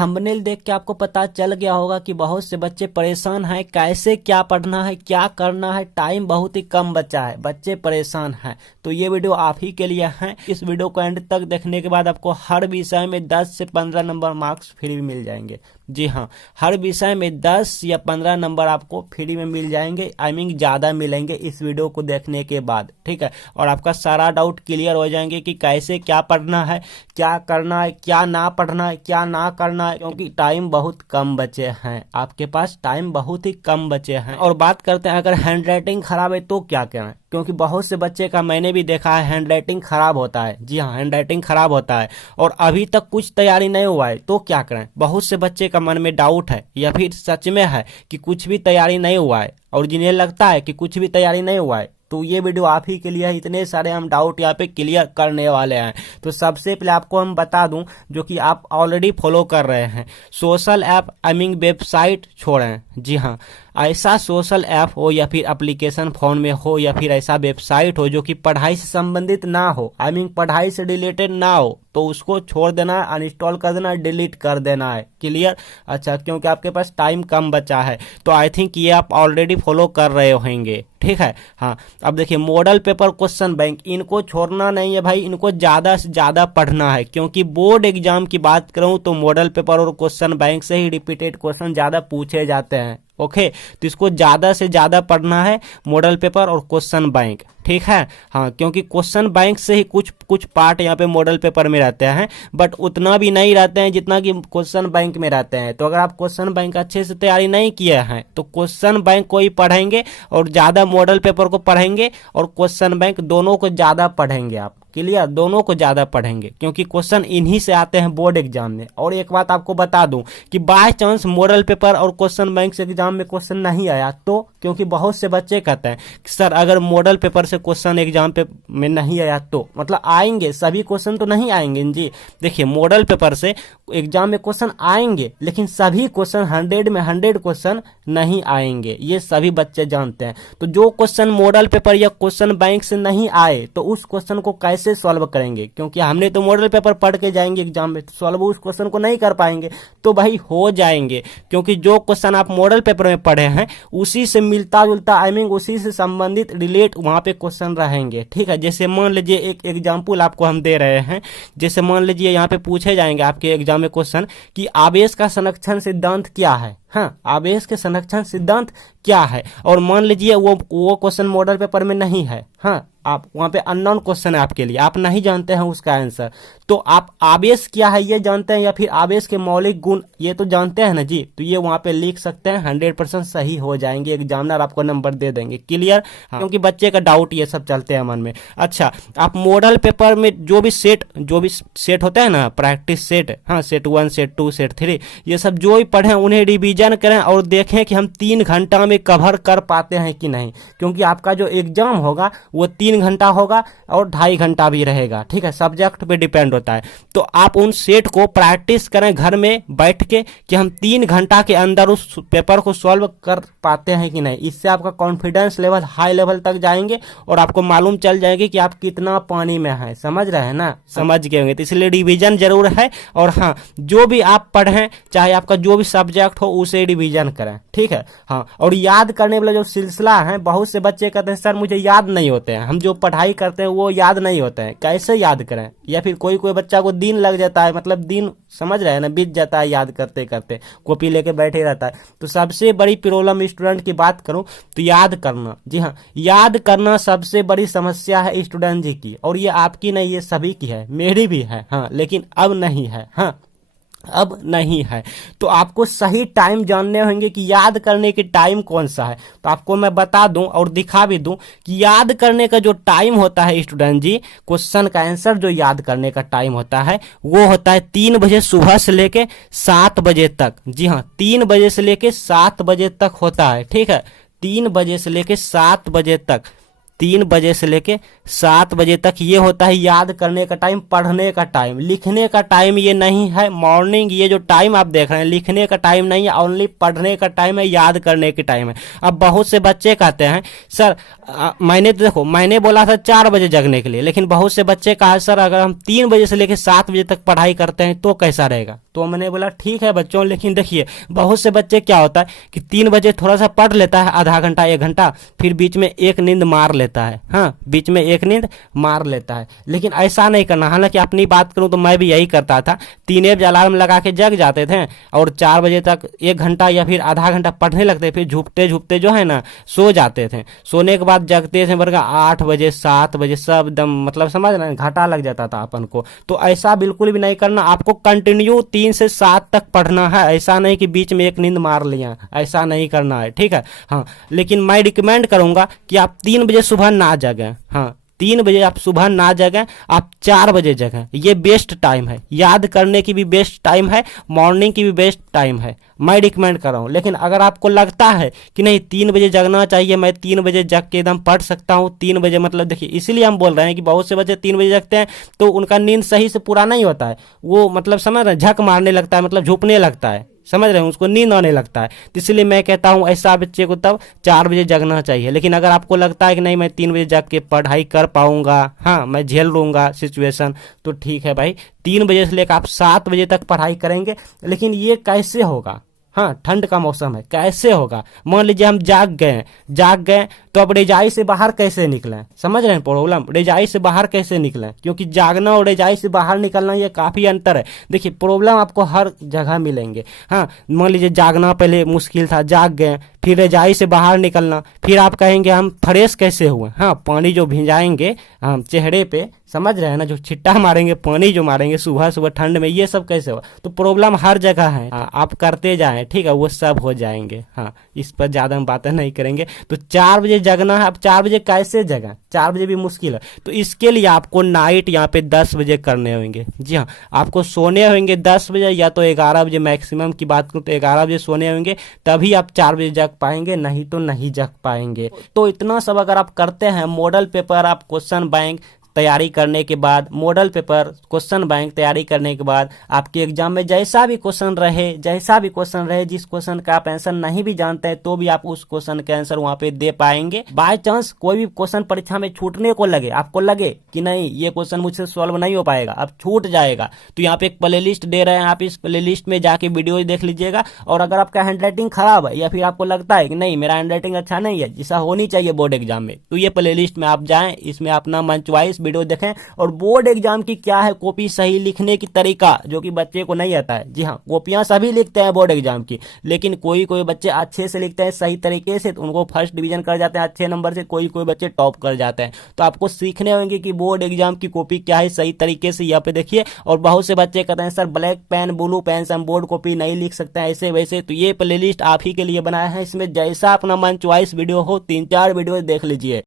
Thumbnail देख के आपको पता चल गया होगा कि बहुत से बच्चे परेशान हैं, कैसे क्या पढ़ना है, क्या करना है, टाइम बहुत ही कम बचा है, बच्चे परेशान हैं। तो ये वीडियो आप ही के लिए है। इस वीडियो को एंड तक देखने के बाद आपको हर विषय में 10 से 15 नंबर मार्क्स फ्री मिल जाएंगे। जी हाँ, हर विषय में 10 या 15 नंबर आपको फ्री में मिल जाएंगे। आई मीन ज़्यादा मिलेंगे इस वीडियो को देखने के बाद, ठीक है। और आपका सारा डाउट क्लियर हो जाएंगे कि कैसे क्या पढ़ना है, क्या करना है, क्या ना पढ़ना है, क्या ना करना है, क्योंकि टाइम बहुत कम बचे हैं। आपके पास टाइम बहुत ही कम बचे हैं। और बात करते हैं अगर हैंड राइटिंग खराब है तो क्या करें, क्योंकि बहुत से बच्चे का मैंने भी देखा है हैंड राइटिंग खराब होता है। जी हाँ, हैंड राइटिंग खराब होता है और अभी तक कुछ तैयारी नहीं हुआ है तो क्या करें। बहुत से बच्चे का मन में डाउट है या फिर सच में है कि कुछ भी तैयारी नहीं हुआ है और जिन्हें लगता है कि कुछ भी तैयारी नहीं हुआ है, तो ये वीडियो आप ही के लिए है। इतने सारे हम डाउट यहाँ पे क्लियर करने वाले हैं। तो सबसे पहले आपको हम बता दूं, जो कि आप ऑलरेडी फॉलो कर रहे हैं, social app I mean website छोड़ें। जी हाँ, ऐसा सोशल ऐप हो या फिर एप्लीकेशन फोन में हो या फिर ऐसा वेबसाइट हो जो कि पढ़ाई से संबंधित ना हो, आई मीन पढ़ाई से रिलेटेड ना हो, तो उसको छोड़ देना, अनइंस्टॉल कर देना, डिलीट कर देना है। क्लियर? अच्छा, क्योंकि आपके पास टाइम कम बचा है। तो आई थिंक ये आप ऑलरेडी फॉलो कर रहे होंगे, ठीक है। हाँ, अब देखिए मॉडल पेपर क्वेश्चन बैंक, इनको छोड़ना नहीं है भाई, इनको ज़्यादा से ज़्यादा पढ़ना है। क्योंकि बोर्ड एग्जाम की बात करूँ तो मॉडल पेपर और क्वेश्चन बैंक से ही रिपीटेड क्वेश्चन ज़्यादा पूछे जाते हैं। ओके, तो इसको ज़्यादा से ज़्यादा पढ़ना है, मॉडल पेपर और क्वेश्चन बैंक, ठीक है। हाँ, क्योंकि क्वेश्चन बैंक से ही कुछ पार्ट यहाँ पे मॉडल पेपर में रहते हैं, बट उतना भी नहीं रहते हैं जितना कि क्वेश्चन बैंक में रहते हैं। तो अगर आप क्वेश्चन बैंक अच्छे से तैयारी नहीं किए हैं तो क्वेश्चन बैंक को ही पढ़ेंगे और ज़्यादा मॉडल पेपर को पढ़ेंगे और क्वेश्चन बैंक दोनों को ज़्यादा पढ़ेंगे आप। क्लियर? दोनों को ज़्यादा पढ़ेंगे क्योंकि क्वेश्चन इन्हीं से आते हैं बोर्ड एग्जाम में। और एक बात आपको बता दूं कि बाय चांस मॉडल पेपर और क्वेश्चन बैंक से एग्जाम में क्वेश्चन नहीं आया तो, क्योंकि बहुत से बच्चे कहते हैं कि सर अगर मॉडल पेपर से क्वेश्चन एग्जाम पे में नहीं आया तो, मतलब आएंगे, सभी क्वेश्चन तो नहीं आएंगे जी। देखिए मॉडल पेपर से एग्जाम में क्वेश्चन आएंगे लेकिन सभी क्वेश्चन 100 में 100 क्वेश्चन नहीं आएंगे, ये सभी बच्चे जानते हैं। तो जो क्वेश्चन मॉडल पेपर या क्वेश्चन बैंक से नहीं आए तो उस क्वेश्चन को कैसे सॉल्व करेंगे, क्योंकि हमने तो मॉडल पेपर पढ़ के जाएंगे एग्जाम में, तो सॉल्व उस क्वेश्चन को नहीं कर पाएंगे। तो भाई हो जाएंगे, क्योंकि जो क्वेश्चन आप मॉडल पेपर में पढ़े हैं उसी से मिलता जुलता, आई मीन उसी से संबंधित रिलेट वहां पे क्वेश्चन रहेंगे, ठीक है। जैसे मान लीजिए एक एग्जाम्पल आपको हम दे रहे हैं, जैसे मान लीजिए यहाँ पे पूछे जाएंगे आपके एग्जाम में क्वेश्चन कि आवेश का संरक्षण सिद्धांत क्या है। हाँ, आवेश के संरक्षण सिद्धांत क्या है, और मान लीजिए वो क्वेश्चन मॉडल पेपर में नहीं है। हाँ, आप वहाँ पे अननोन क्वेश्चन है आपके लिए, आप नहीं जानते हैं उसका आंसर, तो आप आवेश क्या है ये जानते हैं या फिर आवेश के मौलिक गुण ये तो जानते हैं ना जी। तो ये वहाँ पे लिख सकते हैं, 100% सही हो जाएंगे, एग्जामिनर आपको नंबर दे देंगे। क्लियर? हाँ, क्योंकि बच्चे का डाउट ये सब चलते हैं मन में। अच्छा, आप मॉडल पेपर में जो भी सेट होता है ना, प्रैक्टिस सेट, हाँ, सेट 1, सेट 2, सेट 3, ये सब जो भी पढ़े उन्हें रिवीजन करें और देखें कि हम 3 घंटा में कवर कर पाते हैं कि नहीं, क्योंकि आपका जो एग्जाम होगा वो 3 घंटा होगा और 2.5 घंटा भी रहेगा, ठीक है, सब्जेक्ट पे डिपेंड होता है। तो आप उन सेट को प्रैक्टिस करें घर में बैठ के कि हम 3 घंटा के अंदर उस पेपर को सॉल्व कर पाते हैं कि नहीं। इससे आपका कॉन्फिडेंस लेवल हाई लेवल तक जाएंगे और आपको मालूम चल जाएगी कि आप कितना पानी में हैं। समझ रहे हैं ना? समझ गए होंगे। तो इसलिए रिवीजन जरूर है। और हाँ, जो भी आप पढ़ें, चाहे आपका जो भी सब्जेक्ट हो, उसे रिवीजन करें, ठीक है। हाँ, और याद करने वाला जो सिलसिला है, बहुत से बच्चे कहते हैं सर मुझे याद नहीं होते हैं, हम जो पढ़ाई करते हैं वो याद नहीं होते हैं, कैसे याद करें। या फिर कोई बच्चा को दिन लग जाता है, मतलब दिन, समझ रहे हैं ना, बीत जाता है याद करते करते, कॉपी लेके बैठे रहता है। तो सबसे बड़ी प्रॉब्लम स्टूडेंट की बात करूं तो याद करना। जी हाँ, याद करना सबसे बड़ी समस्या है स्टूडेंट जी की, और ये आपकी नहीं, ये सभी की है, मेरी भी है। हाँ, लेकिन अब नहीं है। हाँ, अब नहीं है। तो आपको सही टाइम जानने होंगे कि याद करने की टाइम कौन सा है। तो आपको मैं बता दूं और दिखा भी दूं कि याद करने का जो टाइम होता है स्टूडेंट जी, क्वेश्चन का आंसर जो याद करने का टाइम होता है वो होता है 3 बजे सुबह से लेके 7 बजे तक। जी हाँ, 3 बजे से लेके 7 बजे तक होता है, ठीक है, 3 बजे से लेके 7 बजे तक। 3 बजे से लेके 7 बजे तक ये होता है याद करने का टाइम, पढ़ने का टाइम, लिखने का टाइम ये नहीं है। मॉर्निंग ये जो टाइम आप देख रहे हैं लिखने का टाइम नहीं है, ओनली पढ़ने का टाइम है, याद करने की टाइम है। अब बहुत से बच्चे कहते हैं सर मैंने तो देखो मैंने बोला था 4 बजे जगने के लिए, लेकिन बहुत से बच्चे कहा सर अगर हम 3 बजे से लेकर 7 बजे तक पढ़ाई करते हैं तो कैसा रहेगा। तो मैंने बोला ठीक है बच्चों, लेकिन देखिए बहुत से बच्चे क्या होता है कि 3 बजे थोड़ा सा पढ़ लेता है, आधा घंटा 1 घंटा, फिर बीच में एक नींद मार लेता है। हाँ, बीच में एक नींद मार लेता है, लेकिन ऐसा नहीं करना। हालांकि अपनी बात करूं तो मैं भी यही करता था, 3 बजे अलार्म लगा के जग जाते थे और 4 बजे तक 1 घंटा या फिर आधा घंटा पढ़ने लगते, फिर झुकते झुकते जो है ना सो जाते थे। सोने के बाद जगते थे बरगा 8 बजे 7 बजे, सब एकदम मतलब समझ रहे हैं घाटा लग जाता था अपन को। तो ऐसा बिल्कुल भी नहीं करना, आपको कंटिन्यू 3 से 7 तक पढ़ना है, ऐसा नहीं कि बीच में एक नींद मार लिया, ऐसा नहीं करना है, ठीक है। हाँ, लेकिन मैं रिकमेंड करूंगा कि आप 3 बजे सुबह ना जगें। हाँ, 3 बजे आप सुबह ना जगें, आप 4 बजे जगें, ये बेस्ट टाइम है। याद करने की भी बेस्ट टाइम है, मॉर्निंग की भी बेस्ट टाइम है, मैं रिकमेंड कर रहा हूँ। लेकिन अगर आपको लगता है कि नहीं 3 बजे जगना चाहिए, मैं 3 बजे जग के एकदम पढ़ सकता हूँ, 3 बजे मतलब देखिए इसीलिए हम बोल रहे हैं कि बहुत से बच्चे 3 बजे जगते हैं तो उनका नींद सही से पूरा नहीं होता है, वो मतलब समझ रहे हैं झक मारने लगता है, मतलब झुकने लगता है, समझ रहे हैं, उसको नींद आने लगता है। तो इसलिए मैं कहता हूँ ऐसा बच्चे को तब 4 बजे जगना चाहिए। लेकिन अगर आपको लगता है कि नहीं मैं 3 बजे जग के पढ़ाई कर पाऊंगा, हाँ मैं झेल लूंगा सिचुएशन, तो ठीक है भाई, 3 बजे से लेकर आप 7 बजे तक पढ़ाई करेंगे। लेकिन ये कैसे होगा, हाँ ठंड का मौसम है, कैसे होगा। मान लीजिए हम जाग गए तो अब रजाई से बाहर कैसे निकलें, समझ रहे हैं प्रॉब्लम, रजाई से बाहर कैसे निकलें, क्योंकि जागना और रजाई से बाहर निकलना ये काफी अंतर है। देखिए प्रॉब्लम आपको हर जगह मिलेंगे। हाँ, मान लीजिए जागना पहले मुश्किल था, जाग गए, फिर रजाई से बाहर निकलना, फिर आप कहेंगे हम फ्रेश कैसे हुए। हाँ, पानी जो भिंजाएंगे हम चेहरे पे, समझ रहे हैं ना, जो छिट्टा मारेंगे, पानी जो मारेंगे सुबह सुबह ठंड में, ये सब कैसे हुआ। तो प्रॉब्लम हर जगह है। हाँ, आप करते जाएं, ठीक है, वो सब हो जाएंगे। हाँ, इस पर ज्यादा हम बातें नहीं करेंगे। तो 4 बजे जगना है, अब 4 बजे कैसे जगें, 4 बजे भी मुश्किल है। तो इसके लिए आपको नाइट यहाँ पे 10 बजे करने होंगे। जी हाँ, आपको सोने होंगे 10 बजे या तो 11 बजे, मैक्सिमम की बात करूँ तो 11 बजे सोने होंगे, तभी आप 4 बजे जग पाएंगे, नहीं तो नहीं जग पाएंगे। तो इतना सब अगर आप करते हैं, मॉडल पेपर आप क्वेश्चन बैंक तैयारी करने के बाद, मॉडल पेपर क्वेश्चन बैंक तैयारी करने के बाद, आपके एग्जाम में जैसा भी क्वेश्चन रहे, जिस क्वेश्चन का आप आंसर नहीं भी जानते हैं तो भी आप उस क्वेश्चन के आंसर वहां पे दे पाएंगे। बाय चांस कोई भी क्वेश्चन परीक्षा में छूटने को लगे, आपको लगे कि नहीं ये क्वेश्चन मुझसे सॉल्व नहीं हो पाएगा, अब छूट जाएगा, तो यहाँ पे एक प्ले लिस्ट दे रहे हैं, आप इस प्ले लिस्ट में जाके वीडियो देख लीजिएगा। और अगर आपका हैंड राइटिंग खराब है या फिर आपको लगता है कि नहीं मेरा हैंड राइटिंग अच्छा नहीं है, जैसा होनी चाहिए बोर्ड एग्जाम में, तो ये प्ले लिस्ट में आप जाएं, इसमें अपना मन चॉइस वीडियो देखें। और बोर्ड एग्जाम की क्या है कॉपी सही लिखने की तरीका, जो कि बच्चे को नहीं आता है। जी हाँ, कॉपियां सभी लिखते हैं बोर्ड एग्जाम की, लेकिन कोई कोई बच्चे अच्छे से लिखते हैं सही तरीके से, तो उनको फर्स्ट डिवीजन कर जाते हैं अच्छे नंबर से, कोई कोई बच्चे टॉप कर जाते हैं। तो आपको सीखने होंगे कि बोर्ड एग्जाम की कॉपी क्या है सही तरीके से, यहाँ पे देखिए। और बहुत से बच्चे कहते हैं sir black pen blue pen से हम बोर्ड कॉपी नहीं लिख सकते हैं ऐसे वैसे, तो ये प्ले लिस्ट आप ही के लिए बनाया है, इसमें जैसा अपना मन चॉइस वीडियो हो 3-4 वीडियो देख लीजिए।